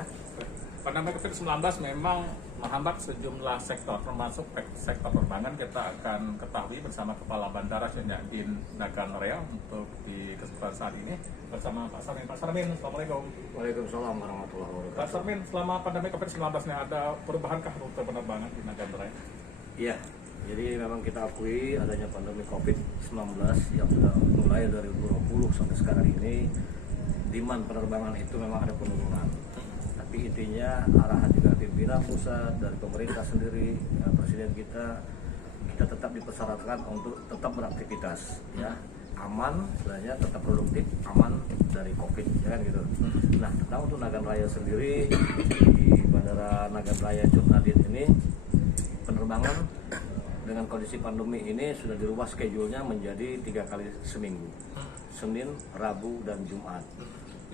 Ya. Pandemi COVID-19 memang menghambat sejumlah sektor, termasuk sektor penerbangan. Kita akan ketahui bersama Kepala Bandara Syedin Nagan Raya untuk di kesempatan saat ini bersama Pak Sarmin. Pak Sarmin, Assalamualaikum. Waalaikumsalam warahmatullahi wabarakatuh. Pak Sarmin, selama pandemi COVID-19 ini ada perubahankah rute penerbangan di Nagan Raya? Iya, jadi memang kita akui adanya pandemi COVID-19 yang sudah mulai dari 2020 sampai sekarang ini, demand penerbangan itu memang ada penurunan. Tapi intinya arahan juga pimpinan pusat dari pemerintah sendiri, presiden kita tetap dipersyaratkan untuk tetap beraktivitas, ya, aman, sebenarnya tetap produktif, aman dari COVID, ya kan gitu. Nah, tentang untuk Nagan Raya sendiri di Bandara Nagan Raya Cut Nadin ini, penerbangan dengan kondisi pandemi ini sudah dirubah schedule-nya menjadi 3 kali seminggu, Senin, Rabu, dan Jumat.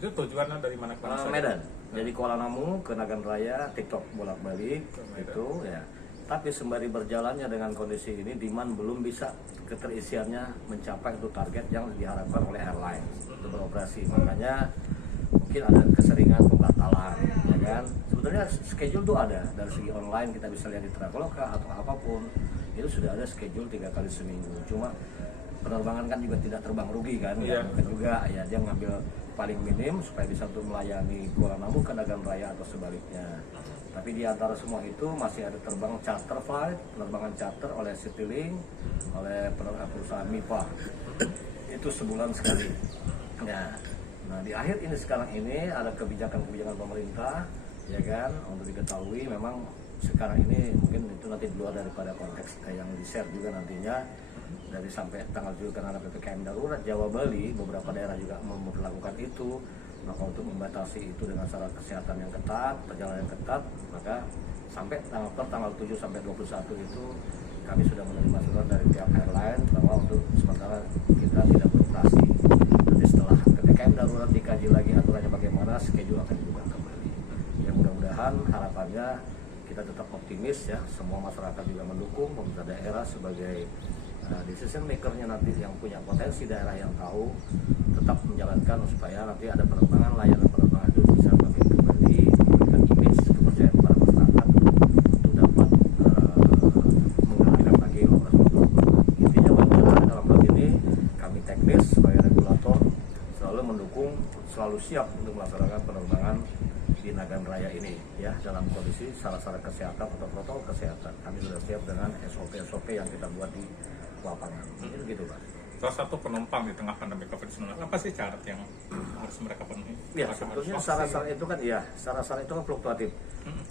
Itu tujuannya dari mana? Medan. Jadi Kuala Namu ke Nagan Raya, TikTok bolak-balik itu ya. Tapi sembari berjalannya dengan kondisi ini, demand belum bisa keterisiannya mencapai untuk target yang diharapkan oleh airline untuk beroperasi. Makanya mungkin ada keseringan pembatalan, ya kan. Sebetulnya schedule itu ada dari segi online, kita bisa lihat di Traveloka atau apapun. Itu sudah ada schedule 3 kali seminggu. Cuma penerbangan kan juga tidak terbang rugi kan, ya mungkin juga ya dia ngambil paling minim supaya bisa untuk melayani Kuala Namu ke Nagan Raya atau sebaliknya. Tapi di antara semua itu masih ada terbang charter flight, penerbangan charter oleh Citylink, oleh perusahaan MIPA. Itu sebulan sekali. Ya. Nah, di akhir ini sekarang ini ada kebijakan-kebijakan pemerintah, ya kan, untuk diketahui memang sekarang ini mungkin itu nanti di luar daripada konteks yang di-share juga nantinya. Dari sampai tanggal 7 karena ada PPKM darurat Jawa Bali, beberapa daerah juga memperlakukan itu. Maka untuk membatasi itu dengan syarat kesehatan yang ketat, perjalanan yang ketat, maka sampai tanggal 7 sampai 21 itu kami sudah menerima surat dari pihak airline bahwa untuk sementara kita tidak beroperasi. Nanti setelah PPKM darurat dikaji lagi aturannya bagaimana, schedule akan dibuka kembali. Ya mudah-mudahan harapannya kita tetap optimis ya, semua masyarakat juga mendukung, pemerintah daerah sebagai decision makernya nanti yang punya potensi daerah yang tahu tetap menjalankan supaya nanti ada penerbangan, layanan penerbangan itu bisa bangkit kembali, memberikan image kepercayaan kepada masyarakat untuk dapat menggunakan lagi operasional penerbangan. Intinya bandara dalam hal ini kami teknis sebagai regulator selalu mendukung, selalu siap untuk melaksanakan penerbangan di Nagan Raya ini ya, dalam kondisi syarat-syarat kesehatan atau protokol kesehatan. Kami sudah siap dengan SOP yang kita buat di lapangan. Itu gitu, Pak. Salah satu penumpang di tengah pandemi COVID-19, apa sih syarat yang harus mereka penuhi? Ya, sebetulnya syarat-syarat itu kan syarat-syarat itu kan fluktuatif.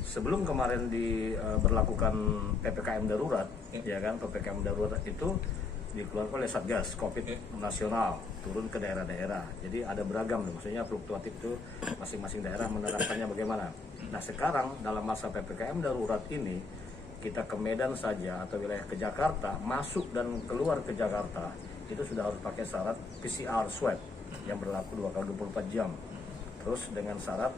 Sebelum kemarin diberlakukan PPKM darurat, ya kan, PPKM darurat itu dikeluarkan oleh Satgas COVID nasional, turun ke daerah-daerah. Jadi ada beragam, maksudnya fluktuatif itu masing-masing daerah menerapkannya bagaimana. Nah, sekarang dalam masa PPKM darurat ini, kita ke Medan saja atau wilayah ke Jakarta, masuk dan keluar ke Jakarta, itu sudah harus pakai syarat PCR swab yang berlaku 2 kali 24 jam. Terus dengan syarat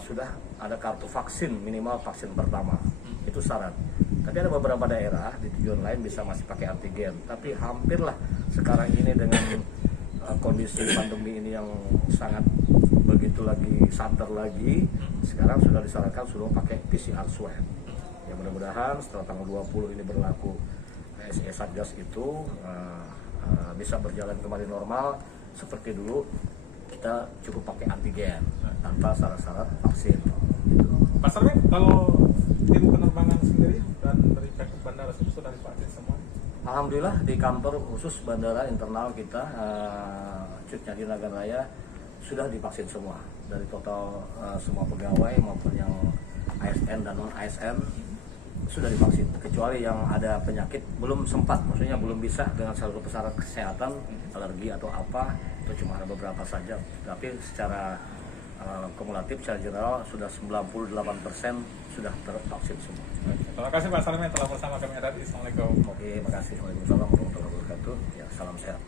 sudah ada kartu vaksin, minimal vaksin pertama. Itu syarat. Tapi ada beberapa daerah di tujuan lain bisa masih pakai antigen. Tapi hampirlah sekarang ini dengan kondisi pandemi ini yang sangat begitu lagi santer lagi, sekarang sudah disyaratkan sudah pakai PCR swab. Ya mudah-mudahan setelah tanggal 20 ini berlaku SE Satgas itu bisa berjalan kembali normal seperti dulu, kita cukup pakai antigen tanpa syarat-syarat vaksin gitu. Pak Sarmin, kalau tim penerbangan sendiri dan dari pihak bandara sudah divaksin semua? Alhamdulillah di kantor khusus bandara internal kita Cut Nadin Nagan Raya sudah divaksin semua, dari total semua pegawai maupun yang ASN dan non ASN sudah divaksin, kecuali yang ada penyakit belum sempat, maksudnya belum bisa dengan syarat kesehatan, alergi atau apa, itu cuma ada beberapa saja. Tapi secara kumulatif, secara general sudah 98% sudah tervaksin semua. Terima kasih Pak Sarmin telah bersama kami. Assalamualaikum. Oke, makasih. Waalaikumsalam warahmatullahi wabarakatuh. Ya, salam sehat.